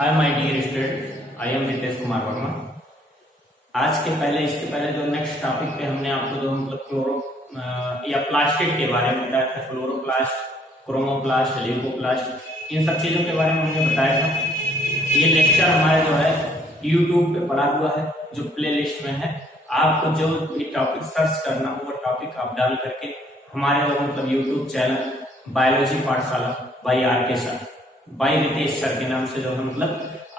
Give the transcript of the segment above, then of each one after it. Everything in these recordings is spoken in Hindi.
Hi my dear student, I am Ritesh Kumar Verma. आज के पहले इसके पहले जो नेक्स्ट टॉपिक पे हमने आपको जो मतलब क्लोरो या प्लास्टिक के बारे में बताया था, क्लोरोप्लास्ट, क्रोमोप्लास्ट, ल्यूकोप्लास्ट, इन सब चीजों के बारे में हमने बताया था। ये लेक्चर हमारे जो है यूट्यूब पे पड़ा हुआ है, जो प्ले लिस्ट में है। आपको जो भी टॉपिक सर्च करना हो वो टॉपिक आप डाल करके हमारे जो मतलब YouTube channel biology Pathshala by RK sir, by Ritesh sir के नाम से जो है मतलब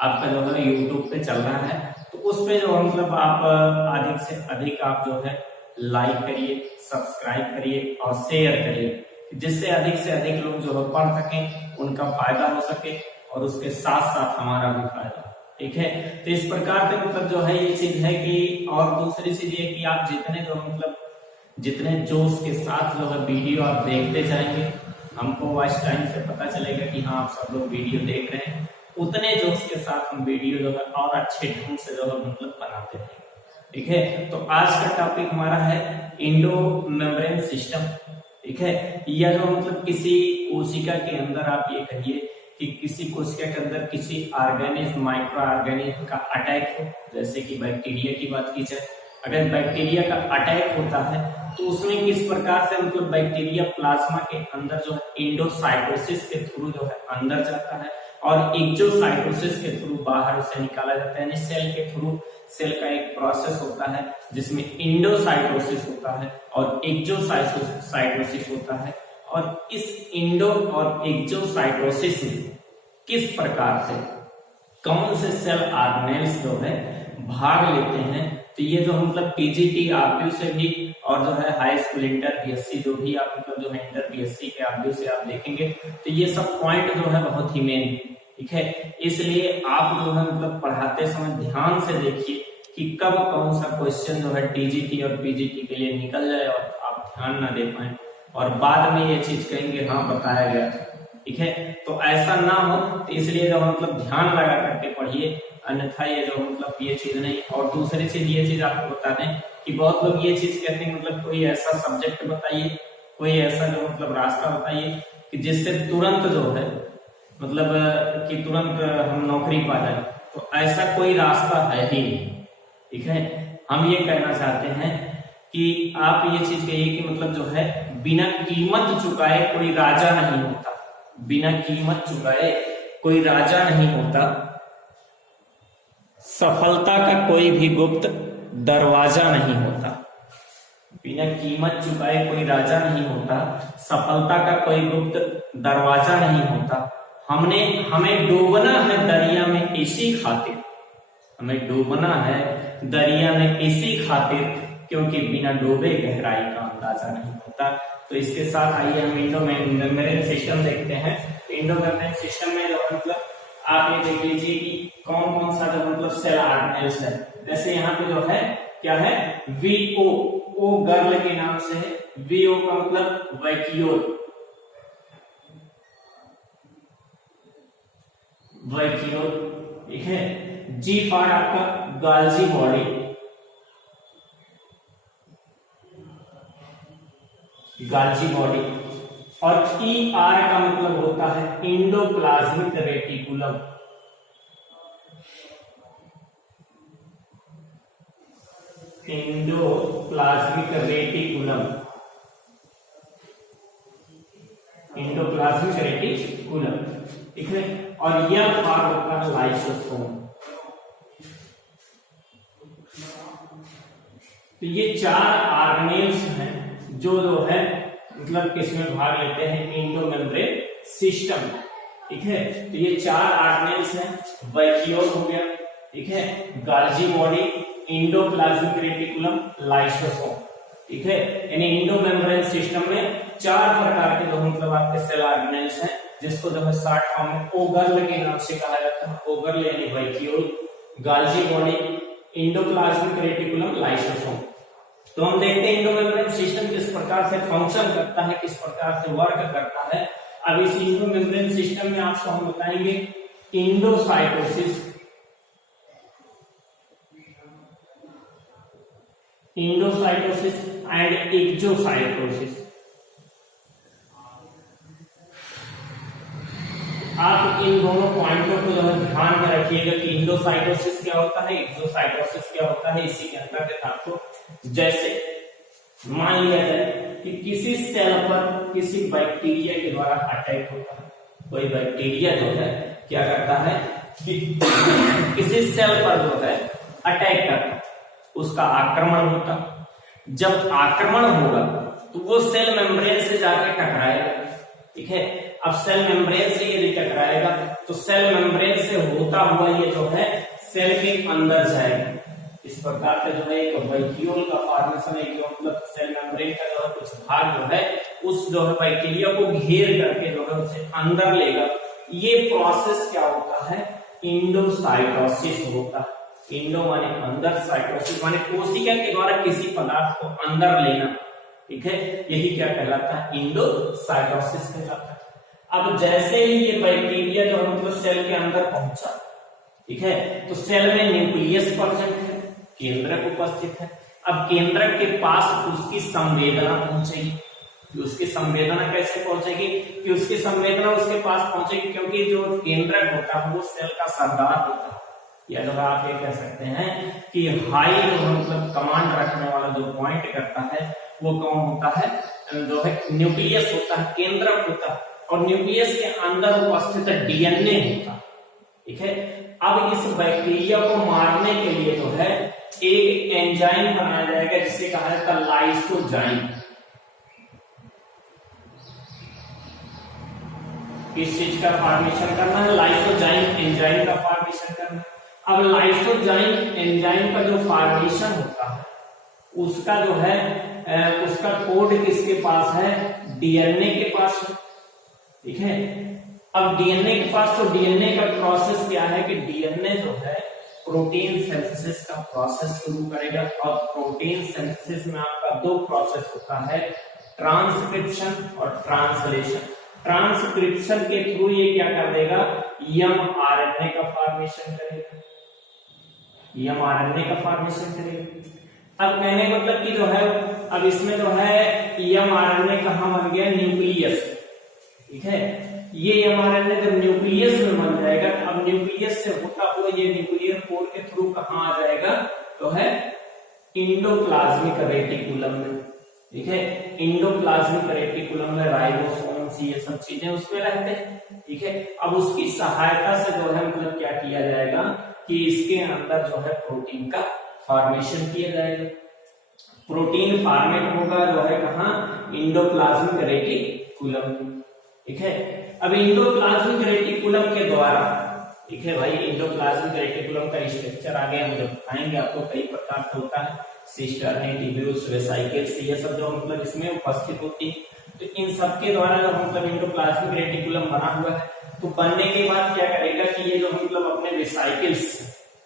आपका जो है यूट्यूब पे चल रहा है। तो उस पे जो है मतलब आप अधिक से अधिक आप जो है लाइक करिए, सब्सक्राइब करिए और शेयर करिए, जिससे अधिक से अधिक लोग जो है पढ़ सकें, उनका फायदा हो सके और उसके साथ साथ हमारा भी फायदा। ठीक है, तो इस प्रकार से मतलब जो है ये चीज है कि, और दूसरी चीज ये कि आप जितने जो मतलब जितने जोश के साथ जो है वीडियो आप देखते जाएंगे, हमको वॉच टाइम से पता चलेगा कि हाँ आप सब लोग वीडियो देख रहे हैं, उतने जोश के साथ हम वीडियो जो है और अच्छे ढंग से जो है मतलब बनाते हैं। ठीक है, तो आज का टॉपिक हमारा है इंडो मेम्ब्रेन सिस्टम। ठीक है, या जो मतलब किसी कोशिका के अंदर आप ये कहिए कि किसी कोशिका के अंदर किसी ऑर्गेनिज्म, माइक्रो ऑर्गेनिज्म का अटैक हो, जैसे कि बैक्टीरिया की बात की जाए। अगर बैक्टीरिया का अटैक होता है तो उसमें किस प्रकार से मतलब बैक्टीरिया प्लाज्मा के अंदर जो है इंडोसाइटोसिस के थ्रू जो है अंदर जाता है और एक्सोसाइटोसिस के थ्रू बाहर उसे निकाला जाता है। यानी सेल के थ्रू, सेल का एक प्रोसेस होता है जिसमें इंडोसाइटोसिस होता है और एक्सोसाइटोसिस होता है। और इस इंडो और एक्सोसाइटोसिस में किस प्रकार से कौन से सेल ऑर्गेनेल्स जो है भाग लेते हैं, तो ये जो मतलब PGT RPU से भी और जो है हाई स्कूल इंटर BSc जो भी आप मतलब जो है इंटर BSc के RPU से आप देखेंगे तो ये सब पॉइंट जो है बहुत ही मेन। ठीक है, इसलिए आप जो है मतलब पढ़ाते समय ध्यान से देखिए कि कब कौन सा क्वेश्चन जो है TGT और PGT के लिए निकल जाए और आप ध्यान ना दे पाए और बाद में ये चीज कहेंगे हाँ बताया गया था। ठीक है, तो ऐसा ना हो, तो इसलिए जो मतलब ध्यान लगा करके पढ़िए, अन्यथा ये जो मतलब ये चीज नहीं। और दूसरी चीज ये चीज आपको बता दें कि बहुत लोग ये चीज कहते हैं मतलब कोई ऐसा सब्जेक्ट बताइए, कोई ऐसा जो मतलब रास्ता बताइए कि जिससे तुरंत जो है मतलब कि तुरंत हम नौकरी पा जाए, तो ऐसा कोई रास्ता है ही नहीं। ठीक है, हम ये कहना चाहते हैं कि आप ये चीज कहिए कि मतलब जो है बिना कीमत चुकाए कोई राजा नहीं होता, बिना कीमत चुकाए कोई राजा नहीं होता, सफलता का कोई भी गुप्त दरवाजा नहीं होता। बिना कीमत चुकाए कोई राजा नहीं होता, सफलता का कोई गुप्त दरवाजा नहीं होता। हमें डूबना है दरिया में इसी खातिर, हमें डूबना है दरिया में इसी खातिर, क्योंकि बिना डूबे गहराई का अंदाजा नहीं होता। तो इसके साथ आइए हम इंडो मेम्ब्रेन सिस्टम देखते हैं। इंडो मेम्ब्रेन सिस्टम में जो मतलब आप ये देख लीजिए कि कौन कौन सा जो मतलब सेल ऑर्गेनेल्स है। जैसे यहाँ पे जो है क्या है, VO, ओ गर्ल के नाम से है, VO का मतलब वैक्यूल, वैक्यूल। ठीक है, G फॉर आपका गाल्जी बॉडी, गाल्जी बॉडी। और ER का मतलब होता है endoplasmic reticulum, endoplasmic reticulum, endoplasmic reticulum. ठीक है, और यह फॉर होता है लाइसोसोम। तो ये चार ऑर्गेनेल्स हैं जो है मतलब किसमें भाग लेते हैं, इंडो मेम्ब्रेन सिस्टम। ठीक है, तो ये चार ऑर्गेनेल्स हैं, वैक्यूल हो गया, ठीक है, गाल्जी बॉडी, इंडोप्लाज्मिक रेटिकुलम, लाइसोसोम। ठीक है, यानी इंडो मेम्ब्रेन सिस्टम में चार प्रकार के जो मतलब आपके सेल ऑर्गेनेल्स हैं, जिसको जो है शॉर्ट फॉर्म में ओगर्ल के नाम से कहा जाता है। ओगर्ल यानी vacuole, गाल्जी body, endoplasmic reticulum, lysosome. तो हम देखते हैं इंडो मेम्ब्रेन सिस्टम किस प्रकार से फंक्शन करता है, किस प्रकार से वर्क करता है। अब इस इंडो मेम्ब्रेन सिस्टम में आपको हम बताएंगे इंडोसाइटोसिस, इंडोसाइटोसिस एंड एक्सोसाइटोसिस। आप इन दोनों पॉइंटों को जो है ध्यान में रखिएगा कि इंडोसाइटोसिस क्या होता है, एक्सोसाइटोसिस क्या होता है। इसी के अंतर्गत आपको, जैसे मान लिया जाए कि किसी सेल पर किसी बैक्टीरिया के द्वारा अटैक होता है, कोई बैक्टीरिया जो है क्या करता है कि किसी सेल पर जो है अटैक करता है, उसका आक्रमण होता। जब आक्रमण होगा तो वो सेल मेम्ब्रेन से जाके टकराएगा, ठीक है। अब सेल मेम्ब्रेन से यदि टकराएगा तो सेल मेम्ब्रेन से होता हुआ ये जो है सेल के अंदर जाएगा। इस प्रकार का जो है एक वैक्यूल का फॉर्मेशन है, जो मतलब सेल मेम्ब्रेन का जो है कुछ भाग जो है उस जो है बैक्टीरिया को घेर करके जो है उसे अंदर लेगा। ये प्रोसेस क्या होता है, इंडोसाइटोसिस होता है। इंडो माने अंदर, साइटोसिस माने कोशिका के द्वारा किसी पदार्थ को अंदर लेना, ठीक है। यही क्या कहलाता है, इंडोसाइटोसिस कहलाता है। अब जैसे ही ये बैक्टीरिया जो मतलब सेल के अंदर पहुंचा, ठीक है, तो सेल में न्यूक्लियस प्रेजेंट है, केंद्रक उपस्थित है। अब केंद्रक के पास उसकी संवेदना पहुंचेगी। उसकी संवेदना कैसे पहुंचेगी कि उसकी संवेदना उसके पास पहुंचेगी क्योंकि जो केंद्रक होता है वो सेल का सरदार होता है, या जो आप ये कह सकते हैं कि हाई जो मतलब कमांड रखने वाला जो पॉइंट करता है वो कौन होता है, जो है न्यूक्लियस होता है, केंद्रक होता है। और न्यूक्लियस के अंदर उपस्थित डीएनए होता है, ठीक है। अब इस बैक्टीरिया को मारने के लिए जो है एक एंजाइम बनाया जाएगा जिसे कहा जाता है लाइसोजाइम। किस चीज का फॉर्मेशन करना है, लाइसोजाइम एंजाइम का फॉर्मेशन करना है। अब लाइसोजाइम एंजाइम का जो फॉर्मेशन होता है उसका जो है उसका कोड किसके पास है, डीएनए के पास है, ठीक है। अब डीएनए के पास, तो डीएनए का प्रोसेस क्या है कि डीएनए जो है प्रोटीन सिंथेसिस का प्रोसेस शुरू करेगा। और प्रोटीन सिंथेसिस में आपका दो प्रोसेस होता है, ट्रांसक्रिप्शन और ट्रांसलेशन। ट्रांसक्रिप्शन के थ्रू ये क्या कर देगा, एमआरएनए का फॉर्मेशन करेगा, एमआरएनए का फॉर्मेशन करेगा। अब कहने का मतलब कि जो है अब इसमें जो है एमआरएनए कहां बन गया, न्यूक्लियस, ठीक है। ये एमआरएनए जब न्यूक्लियस में बन जाएगा, अब न्यूक्लियस से होता हुआ ये न्यूक्लियर पोर के थ्रू कहां आ जाएगा, तो है इंडोप्लाज्मिक रेटिकुलम में, ठीक है। इंडोप्लाज्मिक रेटिकुलम में राइबोसोम्स ये सब चीजें उसमें रहते हैं, ठीक है। अब उसकी सहायता से जो है मतलब क्या किया जाएगा कि इसके अंदर जो है प्रोटीन का फॉर्मेशन किया जाएगा। प्रोटीन फॉर्मेट होगा जो है कहां, इंडोप्लाज्मिक रेटिकुलम में, ठीक है। अब इंडोप्लाज्मिक रेटिकुलम के द्वारा, ठीक है भाई, इंडोप्लाज्मिक रेटिकुलम का स्ट्रक्चर आगे हम जब बताएंगे आपको कई प्रकार का होता है, सिस्टर्नी, ट्यूब्यूल्स, वेसाइकल्स, ये सब जो मतलब इसमें उपस्थित होती है। तो इन सब के द्वारा जो मतलब इंडोप्लाज्मिक रेटिकुलम बना हुआ है, तो बनने के बाद क्या करेगा कि ये जो मतलब अपने वेसाइकल्स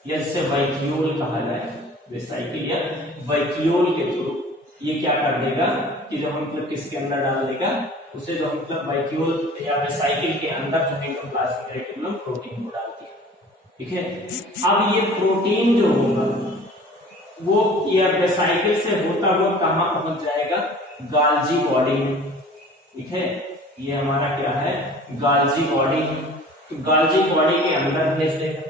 या जिसे वैक्यूल कहा जाए, वेसाइकल या वैक्यूल के थ्रू ये क्या कर देगा कि जो मतलब किसके अंदर डाल देगा, उसे जो मतलब वैक्यूल या वेसाइकल के अंदर जो इंडोप्लाज्मिक रेटिकुलम प्रोटीन को डालती है, ठीक है। अब ये प्रोटीन जो होगा वो ये वेसाइकल से होता हुआ कहां पहुंच जाएगा, गाल्जी बॉडी में, ठीक है। ये हमारा क्या है, गाल्जी बॉडी, तो गाल्जी बॉडी के अंदर भेज देगा,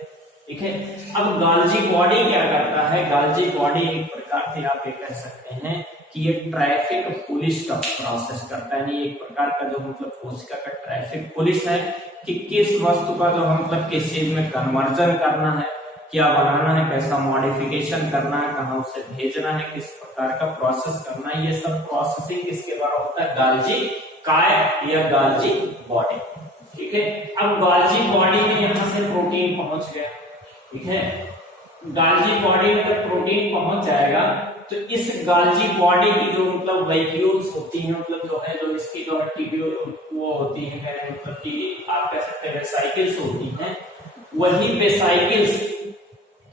ठीक है। अब गाल्जी बॉडी क्या करता है, गाल्जी बॉडी एक प्रकार से आप ये कह सकते हैं कि ये ट्रैफिक पुलिस का प्रोसेस करता है। एक प्रकार का जो मतलब कोशिका का ट्रैफिक पुलिस है कि किस वस्तु का जो मतलब किस चीज में कन्वर्जन करना है, क्या बनाना है, कैसा मॉडिफिकेशन करना है, कहां उसे भेजना है, किस प्रकार का प्रोसेस करना है, ये सब प्रोसेसिंग किसके द्वारा होता है, गाल्जी काय या गाल्जी बॉडी, ठीक है। अब गाल्जी बॉडी में यहां से प्रोटीन पहुंच गया, ठीक है। गाल्जी बॉडी में जब प्रोटीन पहुंच जाएगा तो इस गाल्जी बॉडी की जो मतलब वैक्यूल्स होती हैं, मतलब जो है जो इसकी जो ट्यूब्यूल वो होती है, मतलब कि आप कह सकते हैं वेसाइकल्स होती हैं, वही वेसाइकल्स,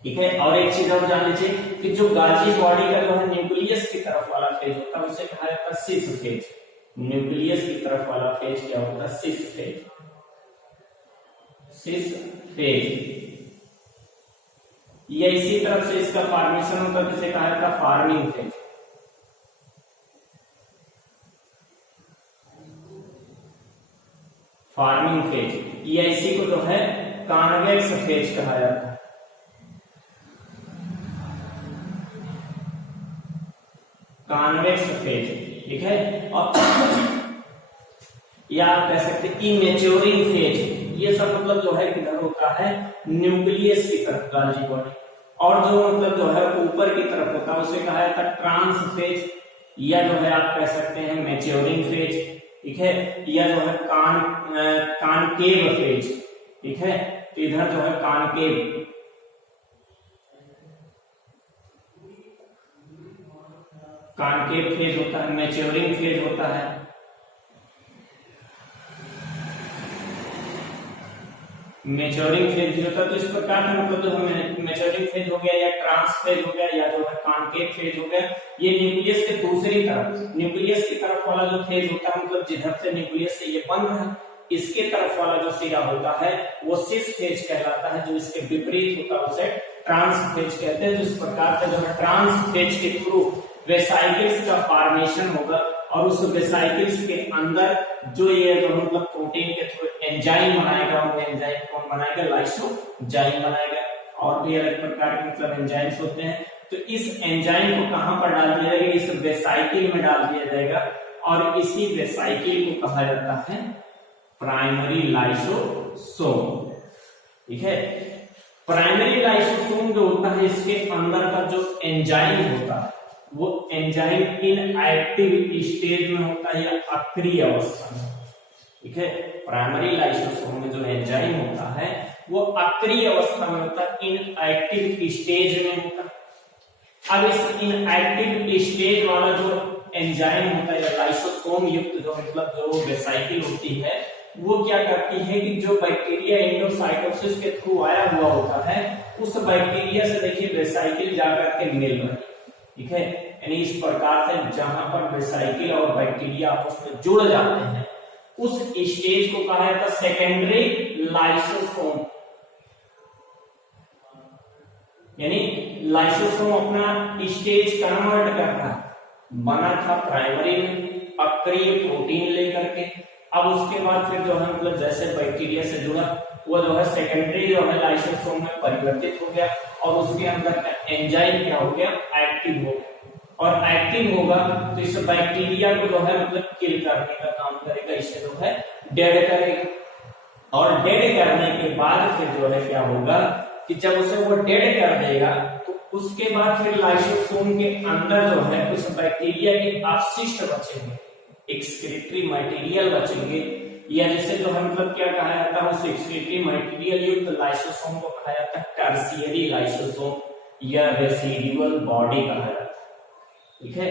ठीक है। और एक चीज और जान लीजिए कि जो गाल्जी बॉडी का जो है न्यूक्लियस की तरफ वाला फेज होता है उसे कहा जाता है सिस फेज। न्यूक्लियस की तरफ वाला फेज क्या होता है, सिस फेज, सिस फेज। ये इसी तरफ से इसका फॉर्मेशन होता है जिसे कहा जाता है फॉर्मिंग फेज। फार्मिंग फेज, या इसी को जो है कॉन्वेक्स फेज कहा जाता है। कॉन्वेक्स फेज, ठीक है। और या आप कह सकते हैं इमेच्योरिंग फेज, ये सब मतलब जो है किधर होता है, न्यूक्लियस की तरफ गाल्जी बॉडी। और जो मतलब जो है ऊपर की तरफ होता है उसे कहा जाता है ट्रांस फेज, या जो है आप कह सकते हैं मैच्योरिंग फेज, ठीक है, या जो है कॉनकेव फेज, ठीक है। तो इधर जो है कॉनकेव फेज होता है, मैच्योरिंग फेज होता है। मैच्योरिंग फेज जो होता है, तो इस प्रकार का मतलब जो मैच्योरिंग फेज हो गया, या ट्रांस फेज हो गया, या जो है कॉनकेव फेज हो गया, ये न्यूक्लियस के दूसरी तरफ, न्यूक्लियस की तरफ वाला जो फेज होता है, मतलब जिधर से न्यूक्लियस से ये बन रहा है, इसके तरफ वाला जो सिरा होता है वो सिस फेज कहलाता है। जो इसके विपरीत होता है उसे ट्रांस फेज कहते हैं। तो इस प्रकार से जो है ट्रांस फेज के थ्रू वेसाइकल्स का फॉर्मेशन होगा, और उस वेसाइकल्स के अंदर जो ये जो मतलब प्रोटीन के थ्रू एंजाइम बनाएगा, वो एंजाइम कौन बनाएगा, लाइसोजाइम बनाएगा। और भी अलग प्रकार के मतलब एंजाइम्स होते हैं। तो इस एंजाइम को कहां पर डाल दिया जाएगा, इस वेसाइकिल में डाल दिया जाएगा, और इसी वेसाइकिल को कहा जाता है प्राइमरी लाइसोसोम, ठीक है। प्राइमरी लाइसोसोम जो होता है, इसके अंदर का जो एंजाइम होता है वो एंजाइम इनएक्टिव स्टेज में होता है, या अक्रिय अवस्था में, ठीक है। प्राइमरी लाइसोसोम में जो एंजाइम होता है वो अक्रिय अवस्था में होता है, इनएक्टिव स्टेज में होता है। अब इस इनएक्टिव स्टेज वाला जो एंजाइम होता है, या लाइसोसोम युक्त जो मतलब जो वेसाइकिल होती है, वो क्या करती है कि जो बैक्टीरिया एंडोसाइटोसिस के थ्रू आया हुआ होता है, उस बैक्टीरिया से देखिए वेसाइकिल जाकर के मिल रही है, ठीक है। यानी इस प्रकार से जहां पर वेसाइकिल और बैक्टीरिया आपस में जुड़ जाते हैं, उस स्टेज को कहा जाता है सेकेंडरी लाइसोसोम। यानी लाइसोसोम अपना स्टेज कन्वर्ट करता है, बना था प्राइमरी में अक्रिय प्रोटीन लेकर के, अब उसके बाद फिर जो है मतलब जैसे बैक्टीरिया से जुड़ा, वो जो है सेकेंडरी जो है लाइसोसोम में परिवर्तित हो गया, और उसके अंदर का एंजाइम क्या हो गया, एक्टिव हो गया। और एक्टिव होगा तो इस बैक्टीरिया को जो है मतलब किल करने का काम करेगा, इसे जो है डेड करेगा। और डेड करने के बाद फिर जो है क्या होगा कि जब उसे वो डेड कर देगा, तो उसके बाद फिर लाइसोसोम के अंदर जो है उस बैक्टीरिया के अवशिष्ट बचेंगे, एक्सक्रीटरी मटेरियल बचेंगे, या जिसे जो है मतलब क्या कहा जाता है, उस एक्सक्रीटरी मटेरियल युक्त लाइसोसोम को कहा जाता है टर्शियरी लाइसोसोम, या रेसिडुअल बॉडी कहा जाता है, ठीक है।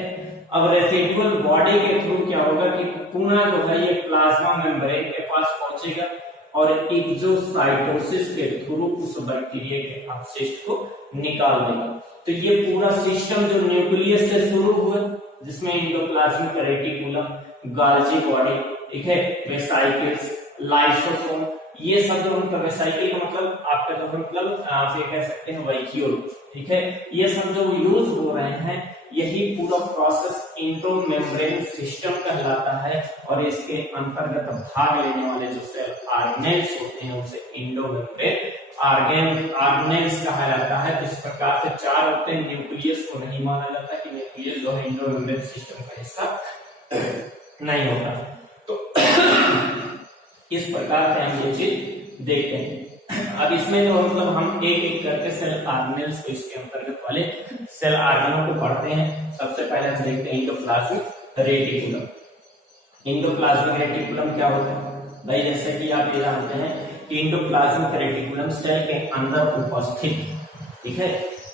अब रेसिडुअल बॉडी के थ्रू क्या होगा कि पुनः जो है ये प्लाज्मा मेम्ब्रेन के पास पहुंचेगा, और एक्सोसाइटोसिस के थ्रू उस बैक्टीरिया के अवशिष्ट को निकाल देगा। तो ये पूरा सिस्टम जो न्यूक्लियस से शुरू हुआ, जिसमें एंडोप्लाज्मिक रेटिकुलम, गाल्जी बॉडी, ठीक है, वेसाइकल्स, लाइसोसोम, ये सब जो उनका वेसाइकिल का मतलब आपका जो मतलब आप ये कह सकते हैं वैक्यूल, ठीक है, ये सब जो यूज हो रहे हैं, यही पूरा प्रोसेस इंट्रोमेम्ब्रेन सिस्टम कहलाता है। और इसके अंतर्गत भाग लेने वाले जो सेल ऑर्गेनेल्स होते हैं उसे इंडोमेम्ब्रेन ऑर्गेनेल्स कहा जाता है। तो इस प्रकार से चार होते हैं, न्यूक्लियस को नहीं माना जाता कि न्यूक्लियस जो है इंडोमेम्ब्रेन सिस्टम का हिस्सा नहीं होता। तो इस प्रकार से हम ये चीज देखते हैं। अब इसमें जो मतलब हम एक एक करके सेल ऑर्गेनेल्स को, इसके अंतर्गत वाले सेल ऑर्गेनों को पढ़ते हैं। सबसे पहले हम देखते हैं इंडोप्लाज्मिक रेटिकुलम। इंडोप्लाज्मिक रेटिकुलम क्या होता है भाई, जैसे कि आप ये जानते हैं कि इंडोप्लाज्मिक रेटिकुलम सेल के अंदर उपस्थित, ठीक है,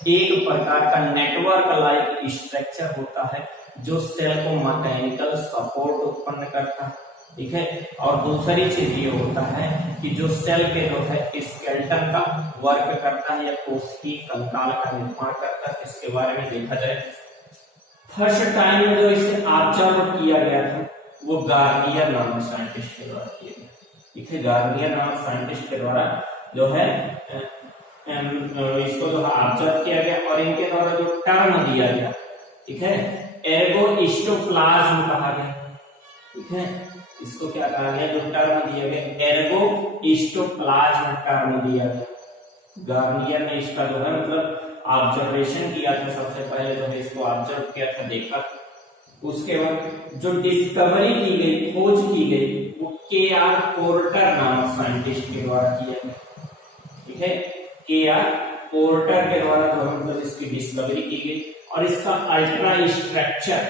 एक प्रकार का नेटवर्क लाइक स्ट्रक्चर होता है जो सेल को मैकेनिकल सपोर्ट उत्पन्न करता है, ठीक है। और दूसरी चीज ये होता है कि जो सेल के जो है स्केलेटन का वर्क करता है, या कोशिकी कंकाल का निर्माण करता है। इसके बारे में देखा जाए, फर्स्ट टाइम में जो इसे ऑब्जर्व किया गया था वो गार्नियर नामक साइंटिस्ट के द्वारा किया गया, ठीक है। गार्नियर नामक साइंटिस्ट के द्वारा जो है इसको जो ऑब्जर्व किया गया, और इनके द्वारा जो टर्म दिया गया, ठीक है, एर्गोइस्टोप्लाज्म कहा गया, ठीक है। इसको क्या कहा गया, जो टर्म दिया गया एर्गोहिस्टोप्लाज्म टर्म दिया गया। गार्नियर ने इसका जो है मतलब ऑब्जर्वेशन किया था, सबसे पहले जो है इसको ऑब्जर्व किया था, देखा। उसके बाद जो डिस्कवरी की गई, खोज की गई, वो के.आर. पोर्टर नामक साइंटिस्ट के द्वारा किया गया। ठीक है, के.आर. पोर्टर के द्वारा जो मतलब इसकी डिस्कवरी की गई। और इसका अल्ट्रा स्ट्रक्चर,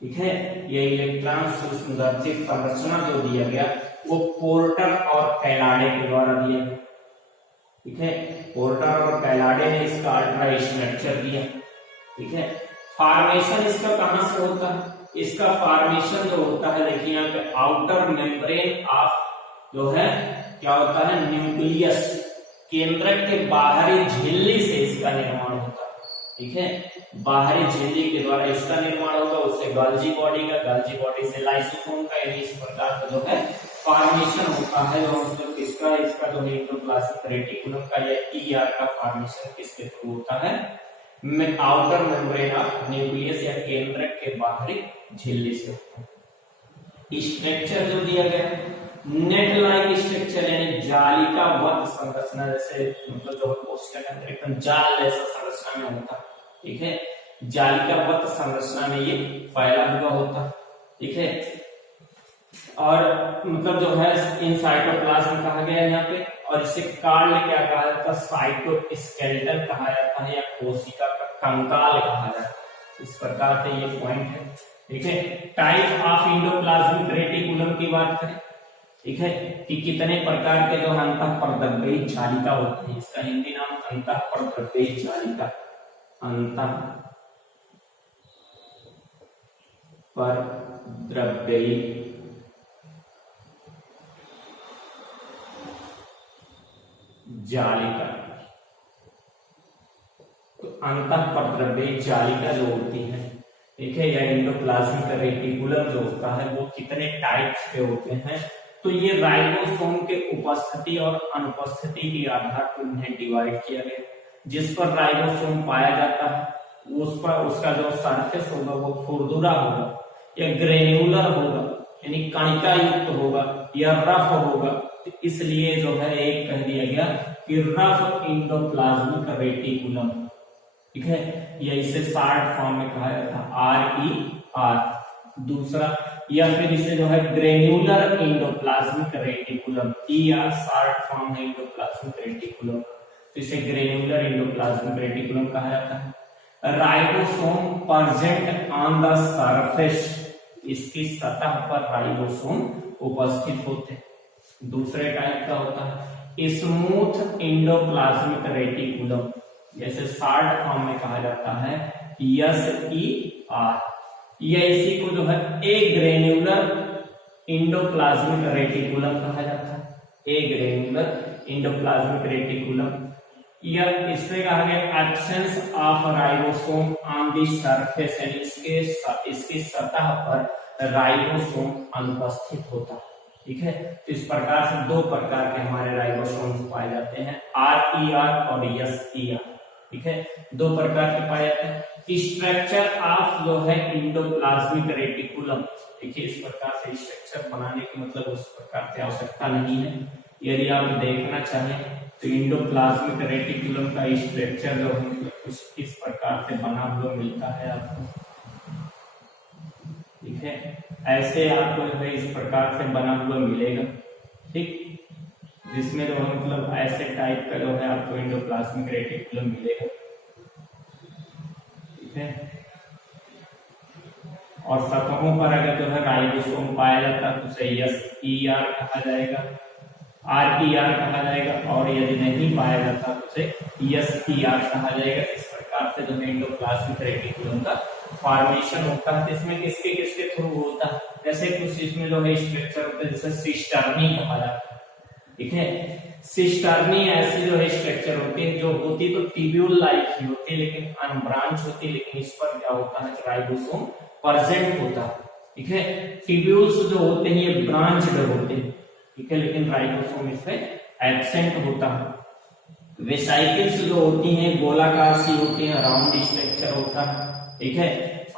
ठीक है, ये इलेक्ट्रॉन सूक्ष्मदर्शी संरचना जो दिया गया वो पोर्टर और कैलाडे के द्वारा दिया गया। ठीक है, पोर्टर और कैलाडे ने इसका अल्ट्रा स्ट्रक्चर दिया। ठीक है, फॉर्मेशन इसका कहां से होता है, इसका फॉर्मेशन जो होता है देखिए यहाँ पे आउटर मेम्ब्रेन ऑफ जो है क्या होता है, न्यूक्लियस, केंद्रक के बाहरी झिल्ली से इसका निर्माण होता है। ठीक है, बाहरी झिल्ली के द्वारा इसका निर्माण होगा, उससे गाल्जी बॉडी का, गाल्जी बॉडी से लाइसोसोम का, यानी इस प्रकार का जो है फॉर्मेशन होता है। और मतलब इसका जो एंडोप्लाज्मिक रेटिकुलम का या ईआर का फॉर्मेशन किसके थ्रू होता है, आउटर मेम्ब्रेन ऑफ न्यूक्लियस या केंद्रक के बाहरी झिल्ली से होता है। स्ट्रक्चर जो दिया गया नेट लाइक स्ट्रक्चर, यानी जालिकावत संरचना, जैसे मतलब जो कोशिका के अंदर एकदम जाल जैसा संरचना में होता है। ठीक है, जालिकावत संरचना में ये फैला हुआ होता है। ठीक है, और मतलब जो है इन साइटोप्लाज्म कहा गया है यहाँ पे। और इसे कार्ड क्या कहा जाता है, साइटोस्केलेटन कहा जाता है, या कोशिका का कंकाल कहा जाता है। इस प्रकार से ये पॉइंट है। ठीक है, टाइप ऑफ एंडोप्लाज्मिक रेटिकुलम की बात करें, ठीक है, कि कितने प्रकार के जो अंतःपरद्रव्यी जालिका होते हैं। इसका हिंदी नाम अंतःपरद्रव्यी जालिका, अंतःपरद्रव्यी जालिका। तो अंतःपरद्रव्यी जालिका जो होती है, ठीक है, या एंडोप्लाज्मिक रेटिकुलम जो होता है वो कितने टाइप्स के होते हैं। तो ये राइबोसोम के उपस्थिति और अनुपस्थिति के आधार पर इन्हें डिवाइड किया गया। जिस पर राइबोसोम पाया जाता है उस पर उसका जो सरफेस होगा वो खुरदुरा होगा या ग्रेन्युलर होगा, यानी कणिका युक्त होगा या रफ होगा। तो इसलिए जो है एक कह दिया गया कि रफ एंडोप्लाज्मिक रेटिकुलम। ठीक है, या इसे शॉर्ट फॉर्म में कहा जाता है RER। दूसरा, या फिर इसे जो है granular endoplasmic reticulum, ER short form है एंडोप्लाज्मिक रेटिकुलम, तो इसे ग्रेन्युलर एंडोप्लाज्मिक रेटिकुलम कहा जाता है। Ribosome present on the surface, इसकी सतह पर राइबोसोम उपस्थित होते हैं। दूसरे टाइप का होता है स्मूथ एंडोप्लाज्मिक रेटिकुलम, जैसे शॉर्ट फॉर्म में कहा जाता है SER, या इसी को जो है ए ग्रेन्युलर एंडोप्लाज्मिक रेटिकुलम कहा जाता है। ए ग्रेन्युलर एंडोप्लाज्मिक रेटिकुलम, या इसमें कहा गया absence of ribosome on the surface, यानी इसकी सतह पर राइबोसोम अनुपस्थित होता है। ठीक है, तो इस प्रकार से दो प्रकार के हमारे राइबोसोम्स पाए जाते हैं, RER और SER। ठीक है, दो प्रकार के पाए जाते हैं। स्ट्रक्चर ऑफ जो है एंडोप्लाज्मिक रेटिकुलम, देखिए इस प्रकार से स्ट्रक्चर बनाने की मतलब उस प्रकार से आवश्यकता नहीं है। यदि आप देखना चाहें तो एंडोप्लाज्मिक रेटिकुलम का स्ट्रक्चर जो है कुछ इस प्रकार से बना हुआ मिलता है आपको। ठीक है, ऐसे आपको जो है इस प्रकार से बना हुआ मिलेगा। ठीक, जिसमें जो है मतलब ऐसे टाइप का जो है आपको एंडोप्लाज्मिक रेटिकुलम मिलेगा। ठीक है, और सतहों पर अगर जो है राइबोसोम पाया जाता है तो उसे SER कहा जाएगा, RER कहा जाएगा, और यदि नहीं पाया जाता तो उसे SER कहा जाएगा। इस प्रकार से जो एंडोप्लाज्मिक रेटिकुलम का फॉर्मेशन होता है। इसमें किसके किसके थ्रू होता है, जैसे कुछ इसमें जो है स्ट्रक्चर होता है जैसे सिस्टर्नी कहा जाता है। ठीक है, सिस्टर्नी ऐसी जो है स्ट्रक्चर होती है जो होती तो ट्यूब्यूल लाइक ही होती है लेकिन अनब्रांच होती है, लेकिन इस पर क्या होता है राइबोसोम प्रेजेंट होता है। ठीक है, ट्यूब्यूल्स जो होते हैं ये ब्रांच्ड होते हैं। ठीक है, लेकिन राइबोसोम इसमें एब्सेंट होता है। वेसाइकल्स जो होती हैं गोलाकार सी होती है, राउंड स्ट्रक्चर होता है। ठीक है,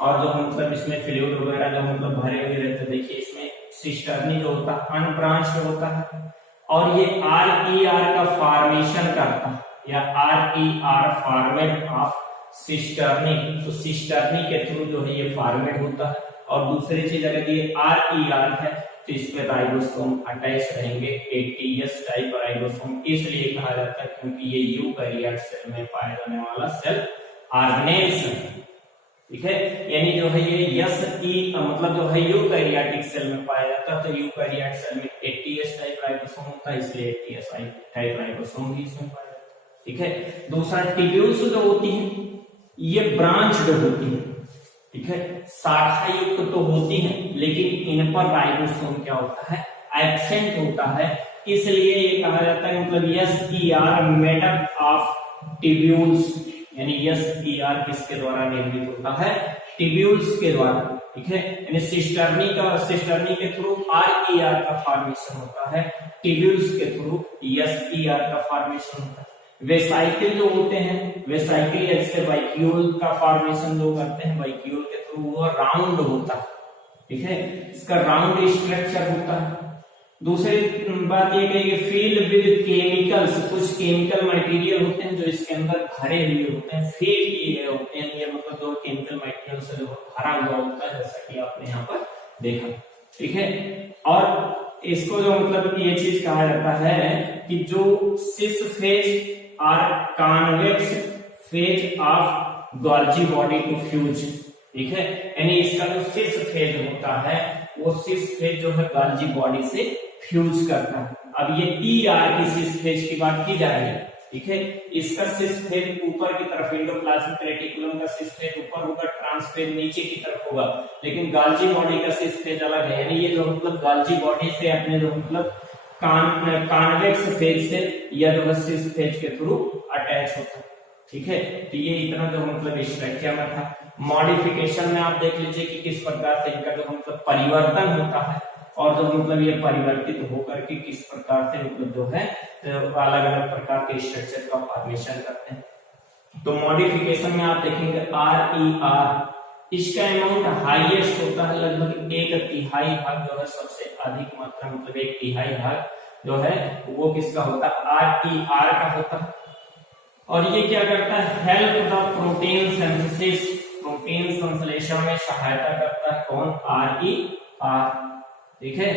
और जो मतलब इसमें फ्लूइड वगैरह जो मतलब भरे हुए रहते, देखिए इसमें सिस्टर्नी जो होता है अनब्रांच्ड होता है, और ये RER का फॉर्मेशन करता है, या RER फॉर्मेट ऑफ सिस्टर्नी, तो सिस्टर्नी के थ्रू जो है ये फॉर्मेट होता है। और दूसरी चीज अगर ये RER है तो इस पे राइबोसोम अटैच रहेंगे, ATS टाइप राइबोसोम, इसलिए कहा जाता है क्योंकि ये यूकैरियोट सेल में पाया जाने वाला सेल ऑर्गेनेल्स है, ठीक है। यानी जो है ये मतलब जो है यूकैरियोटिक सेल में पाया जाता है, तो यूकैरियोट सेल में ATS टाइप राइबोसोम होता है, इसलिए ATS टाइप राइबोसोम भी इसमें पाया जाता है, ठीक है। दूसरा ट्यूब्यूल्स जो होती है ये ब्रांच्ड होती है, ठीक है, शाखा युक्त तो होती हैं, लेकिन इन पर राइबोसोम क्या होता है, एब्सेंट होता है, इसलिए ये कहा जाता है मतलब SER made up of tubules, यानी SER किसके द्वारा निर्मित होता है, ट्यूब्यूल्स के द्वारा, ठीक है। यानी सिस्टर्नी के थ्रू RER का फॉर्मेशन होता है, ट्यूब्यूल्स के थ्रू SER का फॉर्मेशन होता है। वेसाइकिल जो होते हैं, वेसाइकिल जैसे वाइक्यूल का फॉर्मेशन जो करते हैं, वाइक्यूल के थ्रू वो राउंड होता है, ठीक है, इसका राउंड स्ट्रक्चर होता है। दूसरी बात ये कि फील विद केमिकल्स, कुछ केमिकल मटेरियल होते हैं जो इसके अंदर भरे हुए होते हैं, फील किए गए होते हैं, ये मतलब जो केमिकल मटेरियल से जो भरा हुआ होता है, जैसा कि आपने यहाँ पर देखा, ठीक है। और इसको जो मतलब ये चीज कहा जाता है कि जो सिस फेज और convex phase of Golgi body to fuse, ठीक है, यानी इसका जो सिस फेज होता है वो सिस फेज जो है गोल्जी बॉडी से फ्यूज करता है। अब ये ER की सिस फेज की बात की जा रही है, ठीक है, इसका सिस फेज ऊपर की तरफ, एंडोप्लाज्मिक रेटिकुलम का सिस फेज ऊपर होगा, ट्रांसफेज नीचे की तरफ होगा, लेकिन गोल्जी बॉडी का सिस फेज अलग है, यानी ये जो मतलब गोल्जी बॉडी से अपने जो मतलब कॉन्वेक्स फेज से या जो सिस फेज के थ्रू अटैच होता है, ठीक है। तो ये इतना जो मतलब स्ट्रक्चर में था। मॉडिफिकेशन में आप देख लीजिए कि किस प्रकार से इनका जो मतलब परिवर्तन होता है, और जो मतलब ये परिवर्तित होकर के किस प्रकार से मतलब जो है अलग अलग प्रकार के स्ट्रक्चर का फॉर्मेशन करते हैं। तो मॉडिफिकेशन में आप देखेंगे RER, इसका अमाउंट हाईएस्ट होता है, लगभग 1/3 भाग जो है सबसे अधिक मात्रा, मतलब 1/3 भाग जो है वो किसका होता है, RER का होता है। और ये क्या करता है, help the protein synthesis, protein संश्लेषण में सहायता करता है, कौन, RER, ठीक है।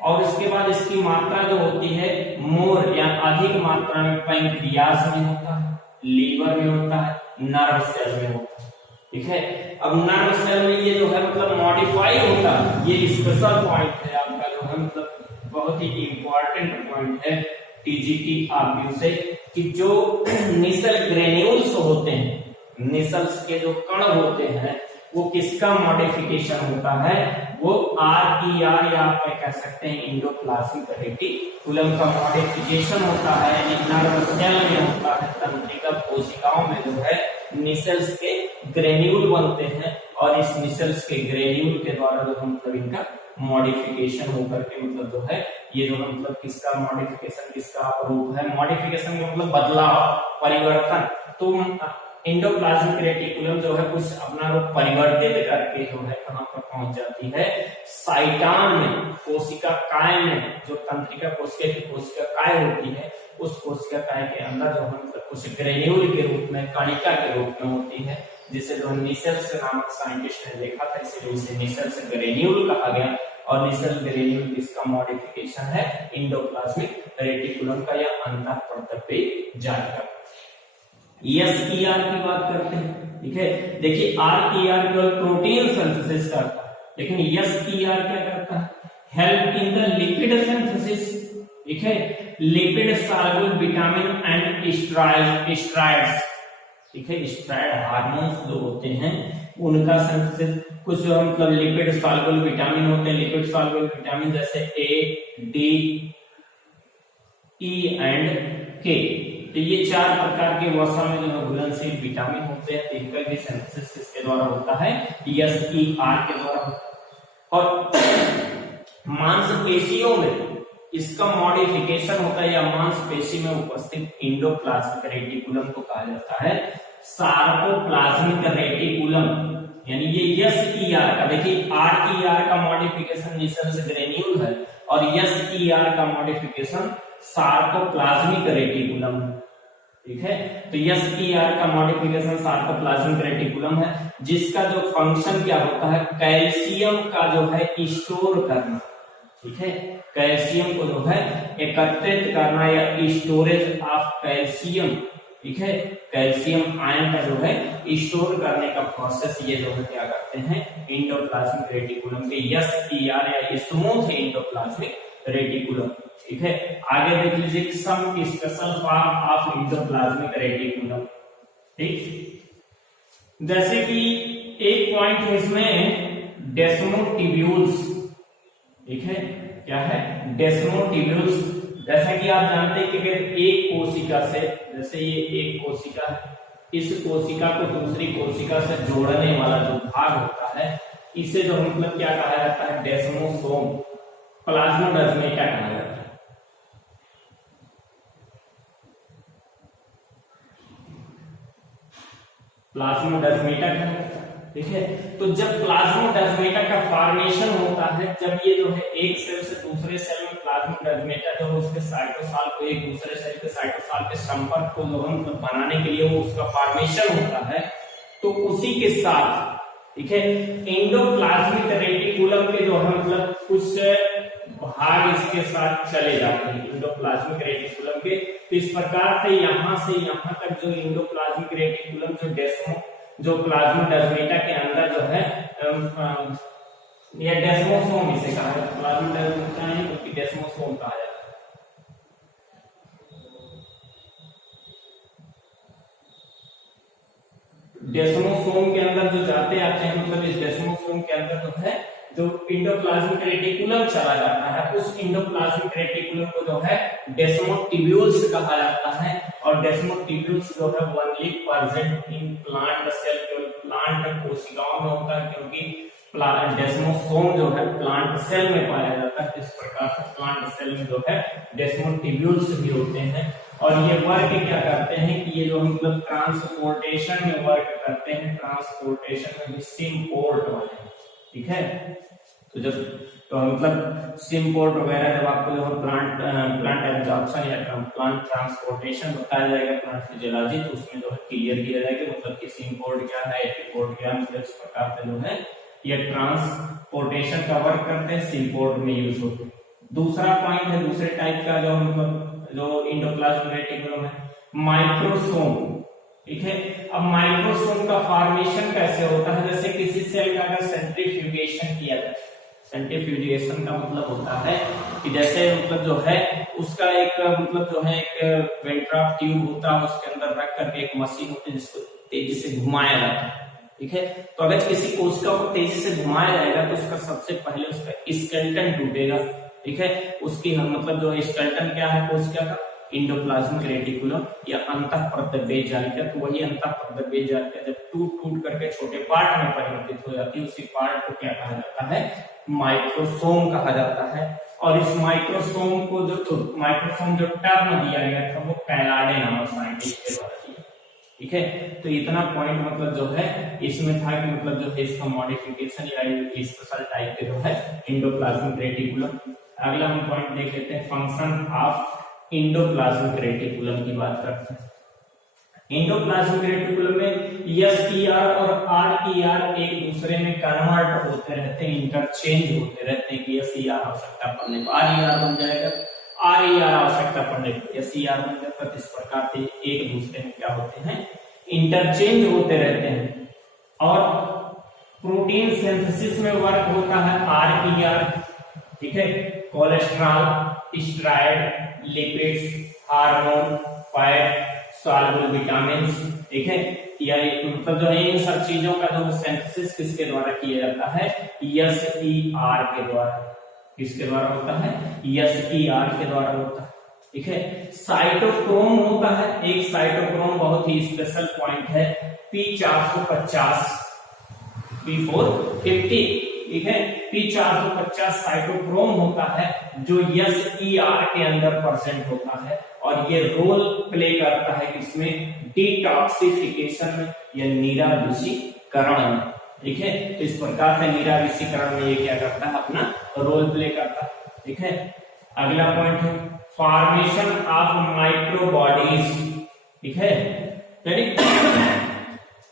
और इसके बाद इसकी मात्रा जो होती है मोर या अधिक मात्रा में पैंक्रियास में होता है, लीवर में होता है, नर्व सेल में होता है, ठीक है। अब नर्व सेल में ये जो है मतलब मॉडिफाई होता है, ये स्पेशल पॉइंट है आपका जो है मतलब बहुत ही इंपॉर्टेंट पॉइंट है TGT आप से, कि जो निसल ग्रेन्यूल्स होते हैं, निसल्स के जो कण होते हैं वो किसका मॉडिफिकेशन होता है, वो RER या आप कह सकते हैं एंडोप्लाज्मिक रेटिकुलम का मॉडिफिकेशन होता है, नर्व सेल में होता है, तंत्रिका कोशिकाओं में जो है निसल्स के ग्रेन्यूल बनते हैं, और इस निसल्स के ग्रेन्यूल के द्वारा जो मतलब इनका मॉडिफिकेशन होकर के मतलब जो है ये जो मतलब किसका मॉडिफिकेशन, किसका रूप है, मॉडिफिकेशन का मतलब बदलाव, परिवर्तन। तो एंडोप्लाज्मिक रेटिकुलम जो है कुछ अपना रूप परिवर्तित करके जो है कहां पर पहुंच जाती है, साइटॉन में, कोशिका काय में, जो तंत्रिका कोशिका की कोशिका काय होती है, उस कोशिका काय के अंदर जो है मतलब कुछ ग्रेन्यूल के रूप में, कणिका के रूप में होती है, जिसे जो निसल्स नामक साइंटिस्ट ने देखा था, इसलिए इसे निसल्स ग्रेन्यूल कहा गया। और निसल ग्रेन्यूल किसका मॉडिफिकेशन है, एंडोप्लाज्मिक रेटिकुलम का या अंतःपृष्ठीय जाली का। SER की बात करते हैं, ठीक है, देखिए RER केवल प्रोटीन सिंथेसिस करता है, लेकिन SER क्या करता है, help in the lipid synthesis, ठीक है, lipid soluble vitamin and steroids, ठीक है, स्टेरॉइड हार्मोन्स जो होते हैं उनका सिंथेसिस, कुछ जो मतलब लिपिड सॉल्युबल विटामिन होते हैं, लिपिड सॉल्युबल विटामिन जैसे A, D, E and K, तो ये 4 प्रकार के वसा में जो घुलनशील विटामिन होते हैं, इनका भी सिंथेसिस किसके द्वारा होता है, SER के द्वारा होता है। और मांसपेशियों में इसका मॉडिफिकेशन होता है, या मांसपेशी में उपस्थित एंडोप्लाज्मिक रेटिकुलम को कहा जाता है सार्कोप्लाज्मिक रेटिकुलम, यानी ये एस ई आर का, देखिए आर ई आर का मॉडिफिकेशन निसेंस ग्रेन्यूल है और एस ई आर का मॉडिफिकेशन सार्कोप्लाज्मिक रेटिकुलम है। ठीक है, तो एस ई आर का मॉडिफिकेशन सार्कोप्लाज्मिक रेटिकुलम है, जिसका जो फंक्शन क्या होता है, कैल्शियम का जो है स्टोर करना। ठीक है, कैल्शियम को जो है एकत्रित करना या स्टोरेज ऑफ कैल्शियम। ठीक है, कैल्शियम आयन का जो है स्टोर करने का प्रोसेस ये जो है क्या करते हैं, एंडोप्लाज्मिक रेटिकुलम के एस ई आर या स्मूथ एंडोप्लाज्मिक रेटिकुलम। ठीक है, आगे देख लीजिए some special form of endoplasmic reticulum. ठीक, जैसे कि एक पॉइंट है इसमें डेस्मोटिब्यूल्स। ठीक है, क्या है, डेस्मोटिब्यूल्स। जैसा कि आप जानते हैं कि अगर एक कोशिका से, जैसे ये एक कोशिका है, इस कोशिका को दूसरी कोशिका से जोड़ने वाला जो भाग होता है, इसे जो मतलब क्या कहा जाता है, डेस्मोसोम, प्लाज्मोडेस्माटा कहा जाता है। प्लाज्मोडेस्माटा कहा जाता है। ठीक है, तो जब प्लाज्मोडेस्माटा का फॉर्मेशन होता है, जब ये जो है एक सेल से दूसरे सेल में प्लाज्मोडेस्माटा जो है उसके साइटोसाल को एक दूसरे सेल के साइटोसाल के संपर्क को जो हम बनाने के लिए वो उसका फॉर्मेशन होता है, तो उसी के साथ, ठीक है, एंडोप्लाज्मिक रेटिकुलम के जो है मतलब कुछ भाग इसके साथ चले जाते हैं एंडोप्लाज्मिक रेटिकुलम के। तो इस प्रकार से यहां तक जो एंडोप्लाज्मिक रेटिकुलम जो प्लाज्मोडेस्माटा के अंदर जो है या डेस्मोसोम इसे कहा जाता है, प्लाज्मोडेस्माटा नहीं बल्कि डेस्मोसोम कहा जाता है। डेस्मोसोम के अंदर जो जाते आते हैं, मतलब इस डेस्मोसोम के अंदर जो है जो इंडोप्लाज्मिक रेटिकुलम चला जाता है, उस इंडोप्लाज्मिक रेटिकुलम को जो है डेस्मोटिब्यूल्स कहा जाता है। और डेस्मोटिब्यूल्स जो है only present in plant cell, केवल प्लांट कोशिकाओं में होता है, क्योंकि डेस्मोसोम जो है प्लांट सेल में पाया जाता है। इस प्रकार से प्लांट सेल में जो है डेस्मोटिब्यूल्स भी होते हैं और ये वर्क क्या करते हैं कि ये जो मतलब ट्रांसपोर्टेशन में वर्क करते हैं, ट्रांसपोर्टेशन में भी सिम्पोर्ट वाले। ठीक है, तो जब तो मतलब सिम्पोर्ट वगैरह जब आपको जो प्लांट एब्जॉर्प्शन या प्लांट ट्रांसपोर्टेशन बताया जाएगा प्लांट फिजियोलॉजी, तो उसमें जो है क्लियर किया जाएगा मतलब कि सिम्पोर्ट क्या है, एपिपोर्ट क्या है, मतलब इस प्रकार से जो है ये ट्रांसपोर्टेशन का वर्क करते हैं, सिम्पोर्ट में यूज होते हैं। दूसरा पॉइंट है, दूसरे टाइप का जो मतलब जो इंडोप्लाज्मिक रेटिकुलम है, माइक्रोसोम। ठीक है, अब माइक्रोसोम का फॉर्मेशन कैसे होता है, जैसे किसी सेल का अगर सेंट्रीफ्यूगेशन किया जाए, सेंट्रीफ्यूगेशन का मतलब होता है कि जैसे मतलब जो है उसका एक मतलब जो है एक वेंट्राप ट्यूब होता है, उसके अंदर रख करके एक मशीन होती है जिसको तेजी से घुमाया जाता है। ठीक है, तो अगर किसी कोशिका को तेजी से घुमाया जाएगा तो उसका सबसे पहले उसका स्केलेटन टूटेगा। ठीक है, उसकी मतलब जो स्केलेटन क्या है कोशिका का, इंडोप्लाज्मिक रेटिकुलम या अंतःप्रद्रव्य जालिका। तो वही अंतःप्रद्रव्य जालिका जब टूट करके छोटे पार्ट में परिवर्तित हो जाती है, उसी पार्ट को क्या कहा जाता है, माइक्रोसोम कहा जाता है। और इस माइक्रोसोम को माइक्रोसोम जो टर्म दिया गया था वो कैलाडे नामक साइंटिस्ट के द्वारा दिया। ठीक है, तो इतना पॉइंट मतलब जो है इसमें था कि मतलब जो है इसका मॉडिफिकेशन या स्पेशल टाइप के जो है इंडोप्लाज्मिक रेटिकुलम। अगला हम पॉइंट देख लेते हैं, फंक्शन ऑफ इंडोप्लाज्मिक रेटिकुलम की बात करते हैं। इंडोप्लाज्मिक रेटिकुलम में एसईआर और आरईआर एक दूसरे में कन्वर्ट होते रहते हैं, इंटरचेंज होते रहते हैं कि एसईआर आवश्यकता पड़ने पर आरईआर बन जाएगा, आरईआर आवश्यकता पड़ने पर एसईआर बन जाता है। इस प्रकार से एक दूसरे में क्या होते हैं, इंटरचेंज होते रहते हैं। और प्रोटीन सिंथेसिस में वर्क होता है आरईआर। ठीक है, cholesterol, steroid, lipids, hormone, fat, soluble vitamins. ठीक है, या मतलब जो है इन सब चीजों का जो सिंथेसिस किसके द्वारा किया जाता है, एसईआर के द्वारा। किसके द्वारा होता है, एसईआर के द्वारा होता है। ठीक है, साइटोक्रोम होता है, एक साइटोक्रोम बहुत ही स्पेशल पॉइंट है, P450, P450। ठीक है, P450 साइटोक्रोम होता है जो एसईआर के अंदर प्रेजेंट होता है और ये रोल प्ले करता है इसमें डिटॉक्सिफिकेशन में या निरादूषीकरण में। ठीक है। तो इस प्रकार से निराविषीकरण में ये क्या करता है, अपना रोल प्ले करता है। ठीक है, अगला पॉइंट है फॉर्मेशन ऑफ माइक्रो बॉडीज। ठीक है,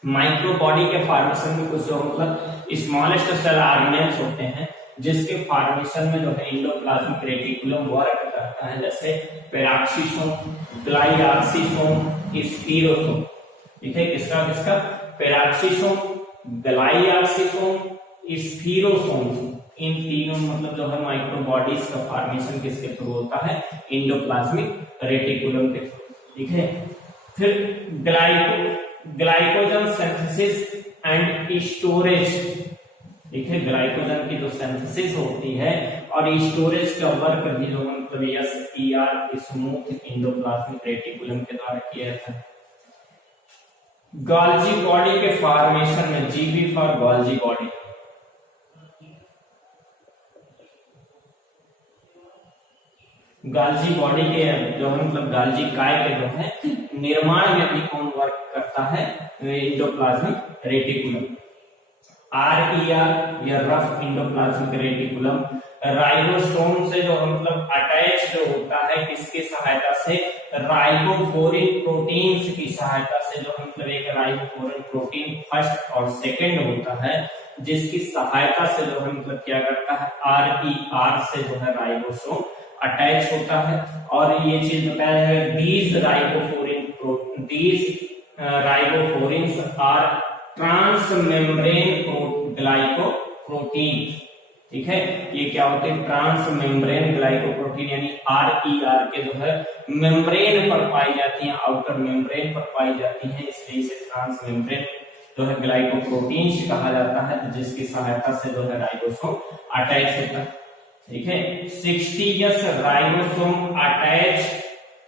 माइक्रो बॉडी के फॉर्मेशन में कुछ जो मतलब स्मॉलेस्ट सेल ऑर्गेनेल्स होते हैं जिसके फॉर्मेशन में जो है एंडोप्लाज्मिक रेटिकुलम वर्क करता है, जैसे पेराक्सीसोम, ग्लाइऑक्सीसोम, स्पीरोसोम। ठीक है, किसका किसका, पेराक्सीसोम, ग्लाइऑक्सीसोम, स्पीरोसोम, इन तीनों मतलब जो है माइक्रो बॉडीज का फॉर्मेशन किसके थ्रू होता है, एंडोप्लाज्मिक रेटिकुलम के थ्रू। ठीक है, फिर ग्लाइकोजन सिंथेसिस एंड स्टोरेज। ठीक है, ग्लाइकोजन की जो सिंथेसिस होती है और स्टोरेज का वर्क भी जो मतलब SER स्मूथ एंडोप्लाज्मिक रेटिकुलम के द्वारा किया जाता है। गोल्जी बॉडी के फॉर्मेशन में, GB for Golgi body, Golgi body के जो है मतलब गोल्जी काय के जो है निर्माण में भी कौन वर्क करता है, एंडोप्लाज्मिक रेटिकुलम। RER या रफ एंडोप्लाज्मिक रेटिकुलम राइबोसोम से जो मतलब अटैच जो होता है किसकी सहायता से, राइबोफोरिन प्रोटीन्स की सहायता से, जो मतलब एक राइबोफोरिन प्रोटीन फर्स्ट और सेकंड होता है जिसकी सहायता से जो है मतलब क्या करता है, RER से जो है राइबोसोम अटैच होता है। और ये चीज बताया है these राइबोफोरिन्स आर ट्रांसमेम्ब्रेन ग्लाइकोप्रोटीन। ठीक है, ये क्या होते हैं, ट्रांसमेम्ब्रेन ग्लाइकोप्रोटीन, यानी RER के जो है मेम्ब्रेन पर पाई जाती है, आउटर मेम्ब्रेन पर पाई जाती है, इसलिए इसे ट्रांसमेम्ब्रेन जो है ग्लाइकोप्रोटीन्स कहा जाता है, जिसकी सहायता से जो है राइबोसोम अटैच होता है। ठीक है, 60S ribosome attach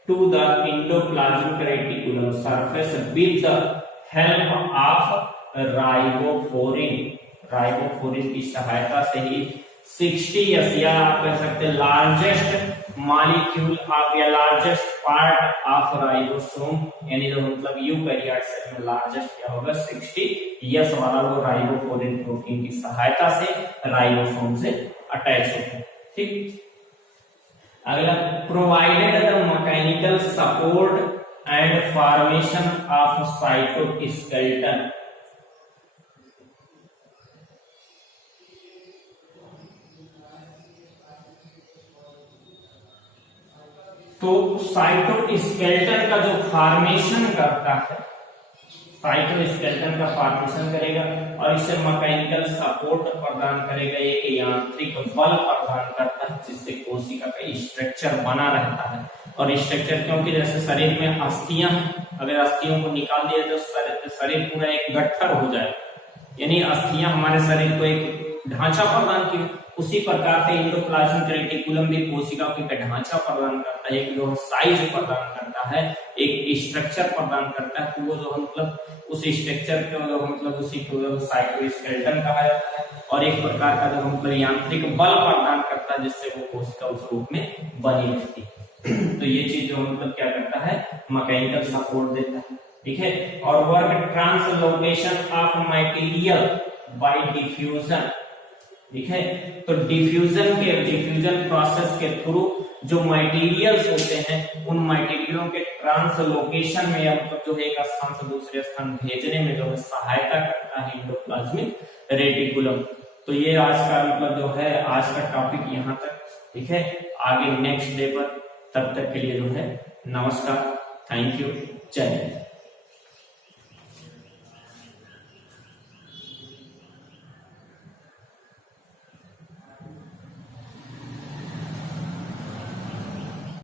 to the endoplasmic reticulum surface with the help of ribophorin. Ribophorin की सहायता से ही 60S या आप कह सकते हैं लार्जेस्ट मॉलिक्यूल ऑफ या लार्जेस्ट पार्ट ऑफ राइबोसोम, यानी जो मतलब यूकैरियोट सेल में लार्जेस्ट क्या होगा, 60S वाला वो राइबोफोरिन प्रोटीन की सहायता से राइबोसोम से अटैच होते हैं। ठीक, अगला provided the mechanical support and formation of cytoskeleton. तो साइटोस्केलेटन का जो फॉर्मेशन करता है, साइटोस्केलेटन का फॉर्मेशन करेगा और इसे मैकेनिकल सपोर्ट प्रदान करेगा, एक यांत्रिक बल प्रदान करता है जिससे कोशिका का स्ट्रक्चर बना रहता है। और स्ट्रक्चर क्योंकि जैसे शरीर में अस्थियां, अगर अस्थियों को निकाल दिया तो शरीर पूरा एक गट्ठर हो जाए, यानी अस्थियां हमारे शरीर को एक ढांचा प्रदान की, उसी प्रकार से एंडोप्लाज्मिक रेटिकुलम भी कोशिका को एक ढांचा प्रदान करता है, एक जो साइज प्रदान करता है, एक स्ट्रक्चर प्रदान करता है। तो वो जो मतलब उस स्ट्रक्चर को जो मतलब उसी को साइटोस्केलेटन कहा जाता है, और एक प्रकार का जो मतलब यांत्रिक बल प्रदान करता है जिससे वो कोशिका उस रूप में बनी रहती है। तो ये चीज जो मतलब क्या करता है, मैकेनिकल सपोर्ट देता है। ठीक है, और work translocation of material by diffusion. ठीक है, तो डिफ्यूजन प्रोसेस के थ्रू जो मटेरियल्स होते हैं उन मटेरियलों के ट्रांसलोकेशन में या मतलब जो एक स्थान से दूसरे स्थान भेजने में जो है सहायता करता है एंडोप्लाज्मिक रेटिकुलम। तो ये आज का मतलब जो है आज का टॉपिक यहाँ तक। ठीक है, आगे नेक्स्ट डे पर, तब तक के लिए जो है नमस्कार, थैंक यू, जय हिंद।